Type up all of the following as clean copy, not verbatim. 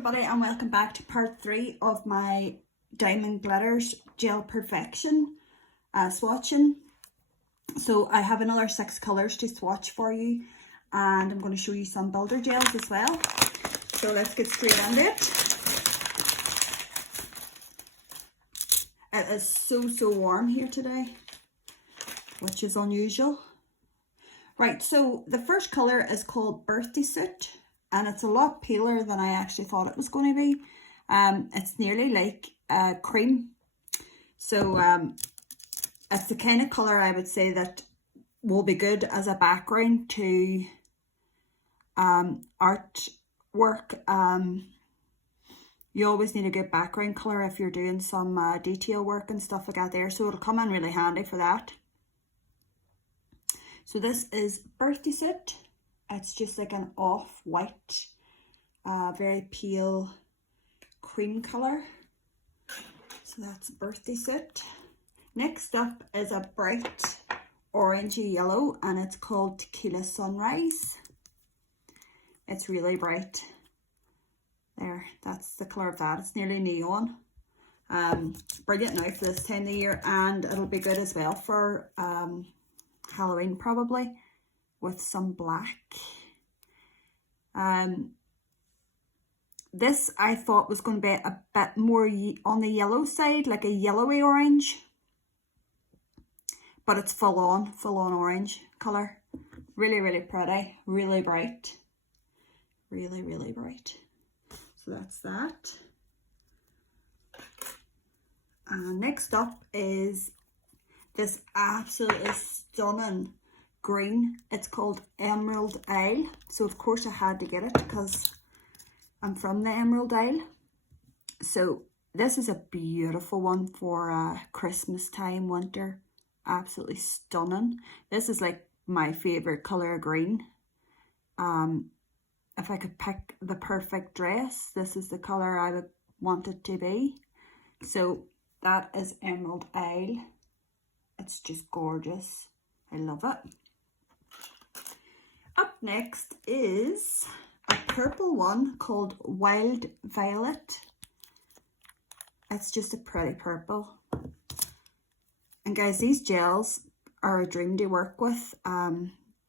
everybody, and welcome back to part 3 of my Diamond Glitters Gel Perfection swatching. So I have another 6 colours to swatch for you, and I'm going to show you some builder gels as well. So let's get straight into it. It is so warm here today, which is unusual. Right, so the first colour is called Birthday Soot, and it's a lot paler than I actually thought it was going to be. It's nearly like cream. So it's the kind of colour I would say that will be good as a background to artwork. You always need a good background colour if you're doing some detail work and stuff like that there. So it'll come in really handy for that. So this is Birthday Soot. It's just like an off-white, very pale cream colour. So that's Birthday Soot. Next up is a bright orangey yellow, and it's called Tequila Sunrise. It's really bright. There, that's the colour of that. It's nearly neon. Brilliant now for this time of the year, and it'll be good as well for Halloween probably, with some black. This I thought was going to be a bit more on the yellow side, like a yellowy orange, but it's full on orange colour. Really pretty, really bright, really bright. So that's that. And next up is this absolutely stunning green. It's called Emerald Isle. So of course I had to get it because I'm from the Emerald Isle. So this is a beautiful one for Christmas time, winter. Absolutely stunning. This is like my favorite color of green. If I could pick the perfect dress, this is the color I would want it to be. So that is Emerald Isle. It's just gorgeous. I love it. Up next is a purple one called Wild Violet. It's just a pretty purple. And guys, these gels are a dream to work with.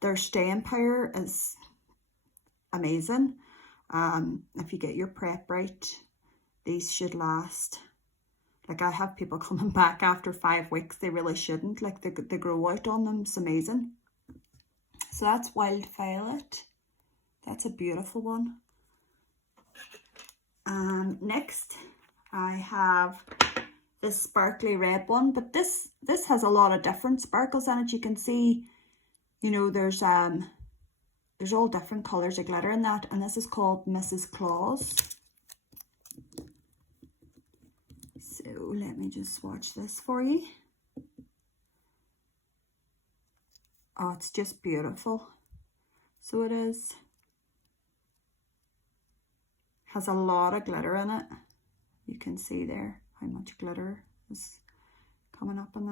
Their staying power is amazing. If you get your prep right, these should last. Like, I have people coming back after 5 weeks. They really shouldn't. Like, they grow out on them. It's amazing. So that's Wild Violet. That's a beautiful one. Next, I have this sparkly red one. But this has a lot of different sparkles in it. You can see, you know, there's all different colours of glitter in that. And this is called Mrs. Claus. So let me just swatch this for you. Oh, it's just beautiful. So it is. Has a lot of glitter in it. You can see there how much glitter is coming up on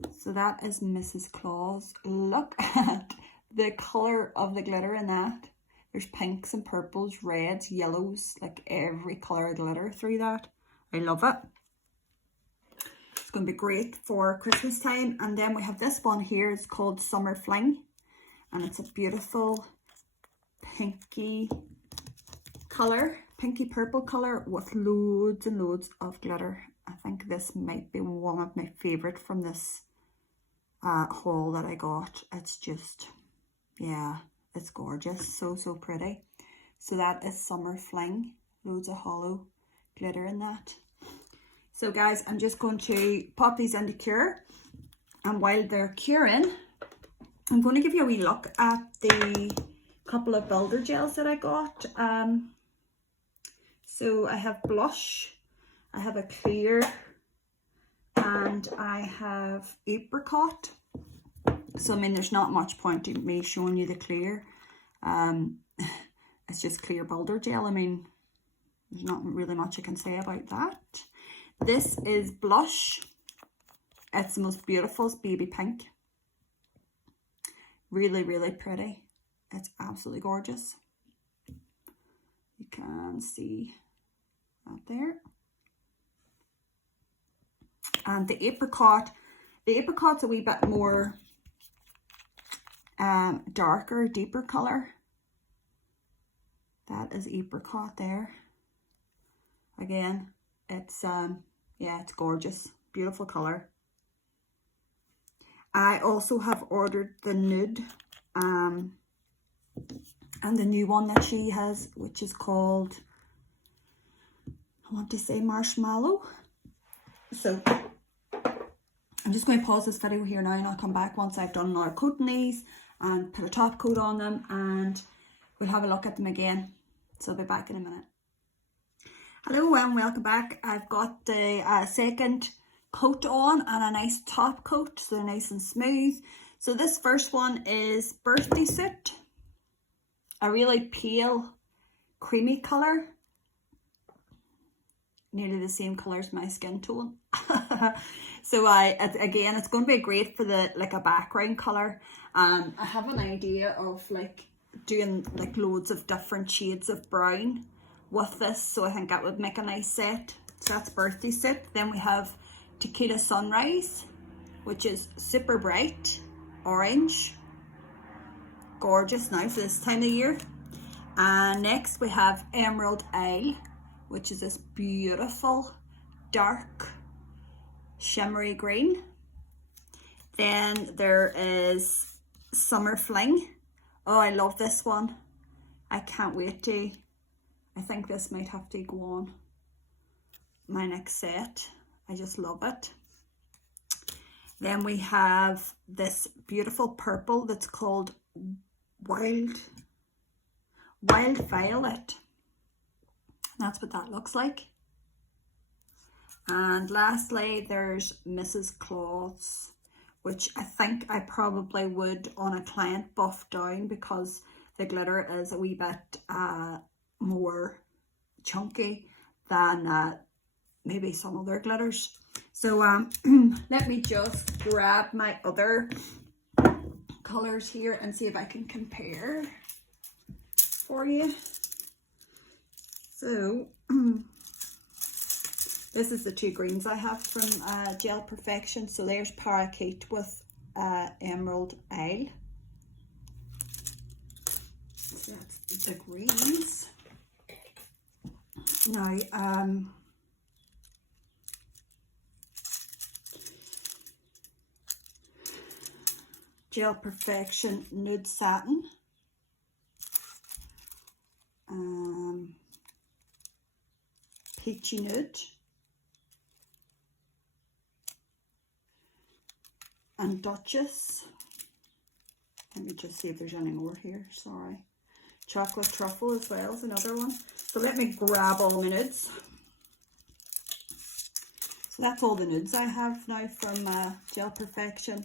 that. So that is Mrs. Claus. Look at the colour of the glitter in that. There's pinks and purples, reds, yellows, like every colour of glitter through that. I love it. It's going to be great for Christmas time. And then we have this one here. It's called Summer Fling. And it's a beautiful pinky colour, pinky purple colour with loads and loads of glitter. I think this might be one of my favourite from this haul that I got. It's just, yeah, it's gorgeous. So pretty. So that is Summer Fling. Loads of hollow glitter in that. So guys, I'm just going to pop these into cure, and while they're curing, I'm going to give you a wee look at the couple of builder gels that I got. So I have blush, I have a clear, and I have apricot. So I mean, there's not much point in me showing you the clear. It's just clear builder gel. I mean, there's not really much I can say about that. This is blush. It's the most beautiful. It's baby pink. Really pretty. It's absolutely gorgeous. You can see that there. And the apricot's a wee bit more darker, deeper color. That is apricot there. Again, it's yeah, it's gorgeous, beautiful color. I also have ordered the nude and the new one that she has, which is called, I want to say, marshmallow. So I'm just going to pause this video here now, and I'll come back once I've done another coat on these and put a top coat on them, and we'll have a look at them again. So I'll be back in a minute. Hello and welcome back. I've got the second coat on and a nice top coat, so they're nice and smooth. So this first one is Birthday Soot, a really pale creamy colour, nearly the same colour as my skin tone. So again, it's going to be great for the like a background colour. I have an idea of like doing like loads of different shades of brown with this, so I think that would make a nice set. So that's Birthday Soot. Then we have Tequila Sunrise, which is super bright orange, gorgeous now for this time of year. And next we have Emerald Isle, which is this beautiful dark shimmery green. Then there is Summer Fling. Oh, I love this one. I can't wait to, I think this might have to go on my next set. I just love it. Then we have this beautiful purple that's called Wild Violet. That's what that looks like. And lastly, there's Mrs. Claus, which I think I probably would on a client buff down because the glitter is a wee bit more chunky than maybe some other glitters. So let me just grab my other colors here and see if I can compare for you. So this is the two greens I have from Gel Perfection. So there's Parakeet with Emerald Isle. So that's the greens. Now Gel Perfection Nude Satin. Peachy Nude. And Duchess. Let me just see if there's any more here, sorry. Chocolate Truffle as well is another one. So let me grab all my nudes. So that's all the nudes I have now from Gel Perfection.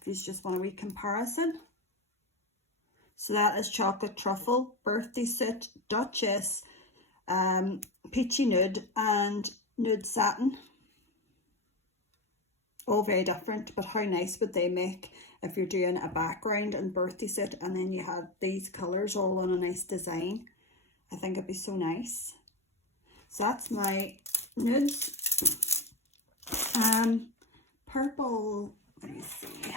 If you just want a wee comparison. So that is Chocolate Truffle, Birthday Soot, Duchess, Peachy Nude and Nude Satin. All very different, but how nice would they make if you're doing a background and Birthday Soot and then you had these colours all on a nice design. I think it'd be so nice. So that's my nudes. Purple, let me see,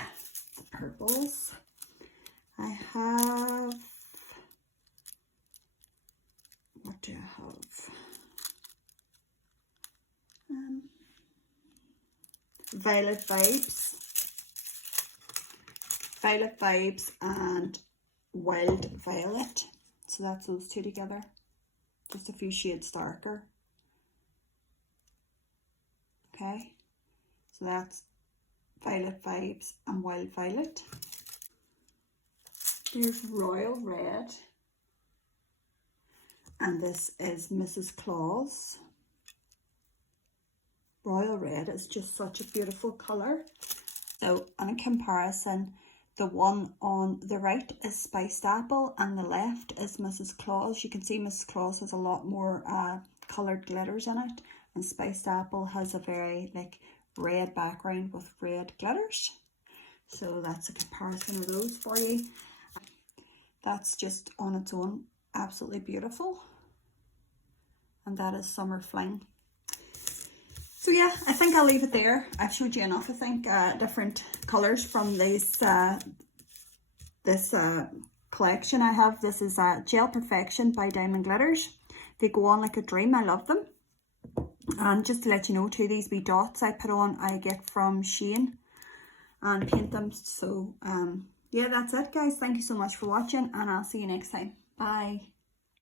the purples. I have, what do I have? Violet Vibes and Wild Violet. So that's those two together. Just a few shades darker. Okay. So that's Violet Vibes and Wild Violet. There's Royal Red. And this is Mrs. Claus. Royal Red is just such a beautiful colour. So in comparison, the one on the right is Spiced Apple and the left is Mrs. Claus. You can see Mrs. Claus has a lot more coloured glitters in it, and Spiced Apple has a very like red background with red glitters. So that's a comparison of those for you. That's just on its own absolutely beautiful. And that is Summer Fling. So yeah, I think I'll leave it there. I've showed you enough, I think, different colours from these, this collection I have. This is Gel Perfection by Diamond Glitters. They go on like a dream. I love them. And just to let you know too, these wee dots I put on I get from Shein and paint them. So yeah, that's it guys. Thank you so much for watching, and I'll see you next time. Bye.